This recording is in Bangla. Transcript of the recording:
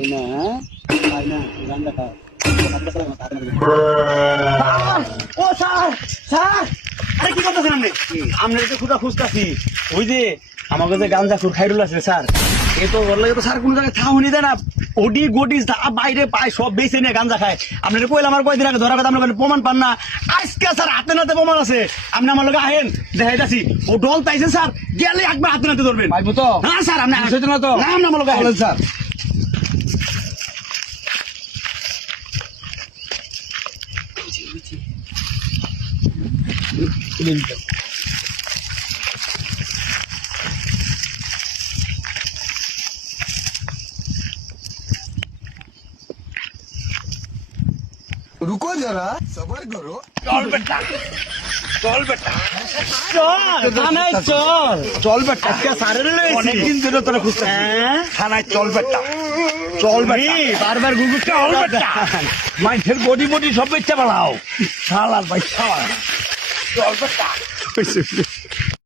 আইনা আইনা গান্দা খা ও স্যার স্যার আরে কি করতেছেন আপনি? আপনার তো খুদা খুঁজতাছি ওই যে আমাকে যে গাঞ্জা খুর খাইরুল আছে স্যার এ তো ওর লাগে তো স্যার কোনো জায়গায় থাউনি দেয় না ওডি গোডি যা বাইরে পায় সব বেছে নিয়ে গাঞ্জা খায় আপনার কইলে আমার কয়দিন আগে ধরা কথা আপনার প্রমাণ পান না আজকে স্যার হাতে নাতে প্রমাণ আছে আপনি আমার লগে আহেন দেখাইতাছি ও ডল পাইছে স্যার গেলে একবার হাতে নাতে ধরবেন পাইবো তো হ্যাঁ স্যার আপনি সেটা না তো না আপনি আমার লগে বলেন আহেন স্যার रुको जरा सबर करो চল বেটা চল বেটা চল থানায় চল চল বেটা আজকে স্যারের লইছি অনেকদিন ধরে তোরা খুঁজতেছি হ্যাঁ থানায় চল বেটা চল বেটা বারবার গুগু চল বেটা মাইন্ডের বডি বডি সব বেচা পালাও শালার ভাই শালা চল বেটা